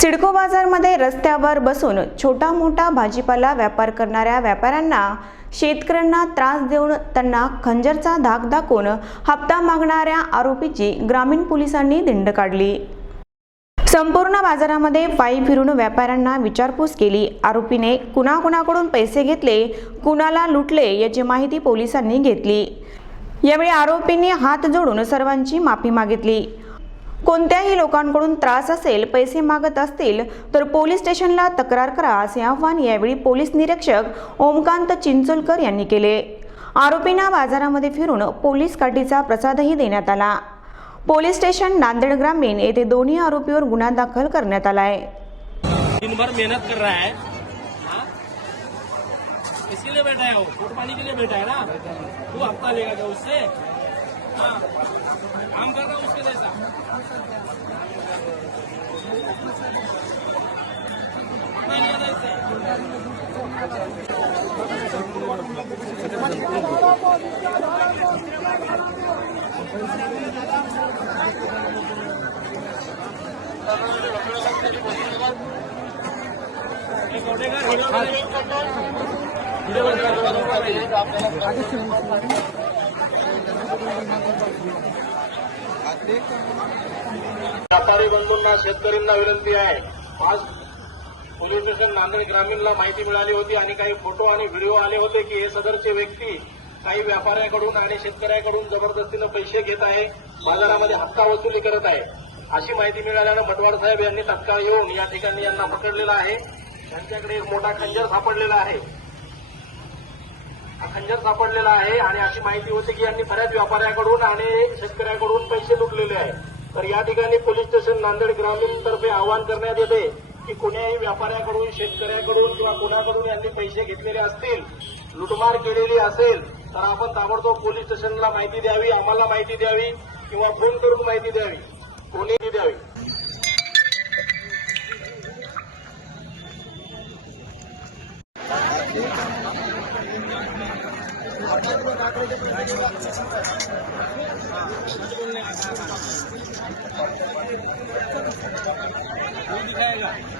सिडको बाजारमध्ये रस्त्यावर बसून छोटा मोठा भाजीपाला व्यापार करणाऱ्या व्यापाऱ्यांना शेतकऱ्यांना त्रास देऊन त्यांना खंजरचा धाक दाखवून हप्ता मागणाऱ्या आरोपीची ग्रामीण पोलिसांनी दिंड काढली. संपूर्ण बाजारामध्ये पायी फिरून व्यापाऱ्यांना विचारपूस केली. आरोपीने कुणाकुणाकडून पैसे घेतले कुणाला लुटले याची माहिती पोलिसांनी घेतली. यावेळी आरोपींनी हात जोडून सर्वांची माफी मागितली. कोणत्याही लोकांकडून त्रास असेल पैसे मागत असतील तर पोलीस स्टेशनला तक्रार करा असे आवाहन यावेळी पोलीस निरीक्षक ओमकांत चिंचोलकर यांनी केले. आरोपींना बाजारामध्ये फिरून पोलीस काठीचा प्रसादही देण्यात आला. पोलीस स्टेशन नांदेड ग्रामीण येथे दोन्ही आरोपीवर गुन्हा दाखल करण्यात आला आहे दिनभर मेहनत कर रहा है. हाँ? लिए बैठा है वो वोट पानी के लिए बैठा है ना? तू हफ्ता लेगा क्या उससे? हाँ। व्यापारी बंधूंना शेतकऱ्यांना विनंती आहे. आज पोलीस स्टेशन नांदेड ग्रामीणला माहिती मिळाली होती आणि काही फोटो आणि व्हिडिओ आले होते की हे सदरचे व्यक्ती काही व्यापाऱ्याकडून आणि शेतकऱ्याकडून जबरदस्तीनं पैसे घेत आहे बाजारामध्ये हप्ता वसुली करत आहे. अशी माहिती मिळाल्यानं मटवार साहेब यांनी तत्काळ येऊन या ठिकाणी यांना पकडलेलं आहे. त्यांच्याकडे एक मोठा खंजर सापडलेला आहे. हा खंजर सापडलेला आहे आणि अशी माहिती होती की यांनी बऱ्याच व्यापाऱ्याकडून आणि शेतकऱ्याकडून पैसे लुटलेले आहे. तर या ठिकाणी पोलीस स्टेशन नांदेड ग्रामीणतर्फे आवाहन करण्यात येते की कोण्याही व्यापाऱ्याकडून शेतकऱ्याकडून किंवा कोणाकडून यांनी पैसे घेतलेले असतील लुटमार केलेली असेल तर आपण ताबडतोब पोलीस स्टेशनला माहिती द्यावी आम्हाला माहिती द्यावी किंवा फोन करून माहिती द्यावी. कोणीही द्यावी. दिखाएगा